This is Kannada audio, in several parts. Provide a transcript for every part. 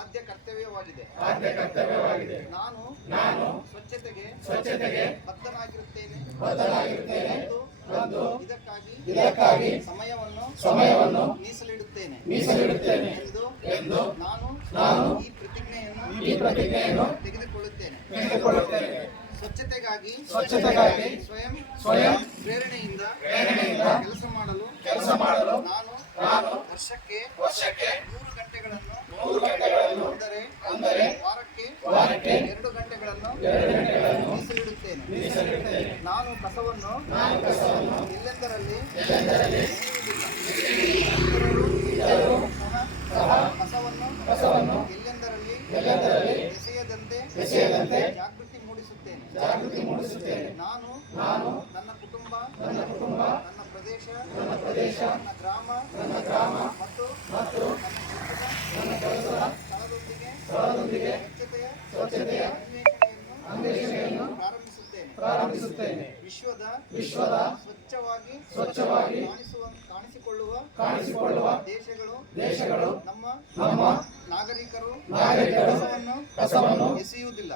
ಆದ್ಯ ಕರ್ತವ್ಯವಾಗಿದೆ. ಆದ್ಯ ಕರ್ತವ್ಯವಾಗಿದೆ. ನಾನು ನಾನು ಸ್ವಚ್ಛತೆಗೆ ಸ್ವಚ್ಛತೆಗೆ ಬದ್ಧನಾಗಿರುತ್ತೇನೆ. ಬದ್ಧನಾಗಿರುತ್ತೇನೆ. ಮತ್ತು ಇದಕ್ಕಾಗಿ ಇದಕ್ಕಾಗಿ ಸಮಯವನ್ನು ಸಮಯವನ್ನು ಮೀಸಲಿಡುತ್ತೇನೆ. ಮೀಸಲಿಡುತ್ತೇನೆ. ಎಂದು ಎಂದು ನಾನು ನಾನು ಈ ಪ್ರತಿಜ್ಞೆಯನ್ನು ಈ ಪ್ರತಿಜ್ಞೆಯನ್ನು ತೆಗೆದುಕೊಳ್ಳುತ್ತೇನೆ. ತೆಗೆದುಕೊಳ್ಳುತ್ತೇನೆ. ಸ್ವಚ್ಛತೆಗಾಗಿ ಸ್ವಚ್ಛತೆಗಾಗಿ ಸ್ವಯಂ ಸ್ವಯಂ ಪ್ರೇರಣೆಯಿಂದ ಪ್ರೇರಣೆಯಿಂದ ಕೆಲಸ ಮಾಡಲು ಕೆಲಸ ಮಾಡಲು ನಾನು ವರ್ಷಕ್ಕೆ ವರ್ಷಕ್ಕೆ ಮೂರು ಗಂಟೆಗಳನ್ನು ಮೂರು ಗಂಟೆಗಳನ್ನು ಅಂದರೆ ಅಂದರೆ ವಾರಕ್ಕೆ ವಾರಕ್ಕೆ ಎರಡು ಗಂಟೆಗಳನ್ನು ಎರಡು ಗಂಟೆಗಳನ್ನು ಮೀಸಲಿಡುತ್ತೇನೆ. ಮೀಸಲಿಡುತ್ತೇನೆ. ನಾನು ಕಸವನ್ನು ನಾನು ಕಸವನ್ನು ಎಲ್ಲೆಂದರಲ್ಲಿ ಎಲ್ಲೆಂದರಲ್ಲಿ ಇತರರು ಸಹ ಕಸವನ್ನು ಕಸವನ್ನು ಎಲ್ಲೆಂದರಲ್ಲಿ ಎಲ್ಲೆಂದರಲ್ಲಿ ಎಸೆಯದಂತೆ ಎಸೆಯದಂತೆ ಜಾಗೃತಿ ಮೂಡಿಸುತ್ತೇನೆ. ಜಾಗೃತಿ ಮೂಡಿಸುತ್ತೇನೆ. ನಾನು ನಾನು ನನ್ನ ಕುಟುಂಬ ನನ್ನ ಕುಟುಂಬ ನನ್ನ ಪ್ರದೇಶ ಪ್ರದೇಶ ನನ್ನ ಗ್ರಾಮ ಮತ್ತು ಮತ್ತು ನನ್ನ ಕೆಲಸದ ಸ್ಥಳದೊಂದಿಗೆ ಸ್ವಚ್ಛತೆಯ ಅನ್ವೇಷಣೆಯನ್ನು ಪ್ರಾರಂಭಿಸುತ್ತೇನೆ. ವಿಶ್ವದ ವಿಶ್ವದ ಸ್ವಚ್ಛವಾಗಿ ಸ್ವಚ್ಛವಾಗಿ ಕಾಣಿಸಿಕೊಳ್ಳುವ ಕಾಣಿಸಿಕೊಳ್ಳುವ ದೇಶಗಳು ದೇಶಗಳು ನಮ್ಮ ನಮ್ಮ ನಾಗರಿಕರು ಕಸವನ್ನು ಎಸೆಯುವುದಿಲ್ಲ.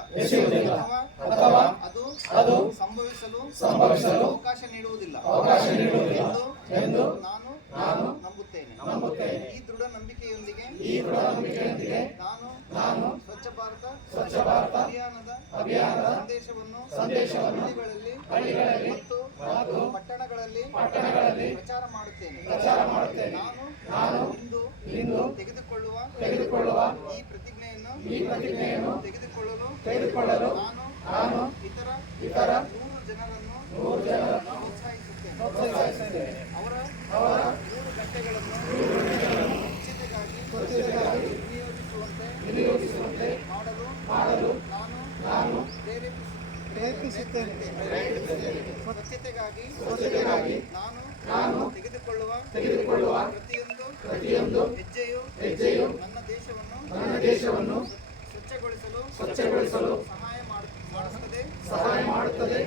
ಅಥವಾ ಅದು ಅದು ಸಂಭವಿಸಲು ಸಂಭವಿಸಲು ಅವಕಾಶ ನೀಡುವುದಿಲ್ಲ. ಅವಕಾಶ ನೀಡುವುದಿಲ್ಲ. ಎಂದು ಎಂದು ನಾನು ನಾನು ನಂಬುತ್ತೇನೆ. ನಂಬುತ್ತೇನೆ. ಈ ದೃಢ ನಂಬಿಕೆಯೊಂದಿಗೆ ಈ ದೃಢ ನಂಬಿಕೆಯೊಂದಿಗೆ ನಾನು ನಾನು ಸ್ವಚ್ಛ ಭಾರತ ಸ್ವಚ್ಛ ಭಾರತ ಅಭಿಯಾನದ ಅಭಿಯಾನದ ಸಂದೇಶವನ್ನು ಸಂದೇಶವನ್ನು ಹಳ್ಳಿಗಳಲ್ಲಿ ಹಳ್ಳಿಗಳಲ್ಲಿ ಮತ್ತು ಮತ್ತು ಪಟ್ಟಣಗಳಲ್ಲಿ ಪಟ್ಟಣಗಳಲ್ಲಿ ಪ್ರಚಾರ ಮಾಡುತ್ತೇನೆ. ಪ್ರಚಾರ ಮಾಡುತ್ತೇನೆ. ನಾನು ನಾನು ಇಂದು ತೆಗೆದುಕೊಳ್ಳುವ ತೆಗೆದುಕೊಳ್ಳುವ ಈ ಪ್ರತಿಜ್ಞೆಯನ್ನು ಈ ಪ್ರತಿಜ್ಞೆಯನ್ನು ತೆಗೆದುಕೊಳ್ಳಲು ತೆಗೆದುಕೊಳ್ಳಲು ನಾನು ನಾನು ಇತರ ಇತರ ನೂರು ಜನರನ್ನು ನೂರು ಜನರನ್ನು ಪ್ರೋತ್ಸಾಹಿಸುತ್ತೇನೆ. ಪ್ರೋತ್ಸಾಹಿಸುತ್ತೇನೆ. ಅವರ ಅವರ ಮೂರು ಗಂಟೆಗಳನ್ನು ಸ್ವಚ್ಛತೆಗಾಗಿ ಸ್ವಚ್ಛತೆಗಾಗಿ ವಿನಿಯೋಗಿಸುವಂತೆ ವಿನಿಯೋಗಿಸುವಂತೆ ಮಾಡಲು ಮಾಡಲು ನಾನು ನಾನು ಪ್ರೇರೇಪಿಸಿ ಪ್ರೇರೇಪಿಸುತ್ತೇನೆ ಸ್ವಚ್ಛತೆಗಾಗಿ ಸ್ವಚ್ಛತೆಗಾಗಿ ನಾನು ನಾನು ತೆಗೆದುಕೊಳ್ಳುವ ತೆಗೆದುಕೊಳ್ಳುವ ಪ್ರತಿಯೊಂದು ಪ್ರತಿಯೊಂದು ಹೆಜ್ಜೆಯು ಹೆಜ್ಜೆಯು ನನ್ನ ದೇಶವನ್ನು ನನ್ನ ದೇಶವನ್ನು ಸ್ವಚ್ಛಗೊಳಿಸಲು ಸ್ವಚ್ಛಗೊಳಿಸಲು ಸಹಾಯ ಮಾಡು- ಮಾಡುತ್ತದೆ. ಸಹಾಯ ಮಾಡುತ್ತದೆ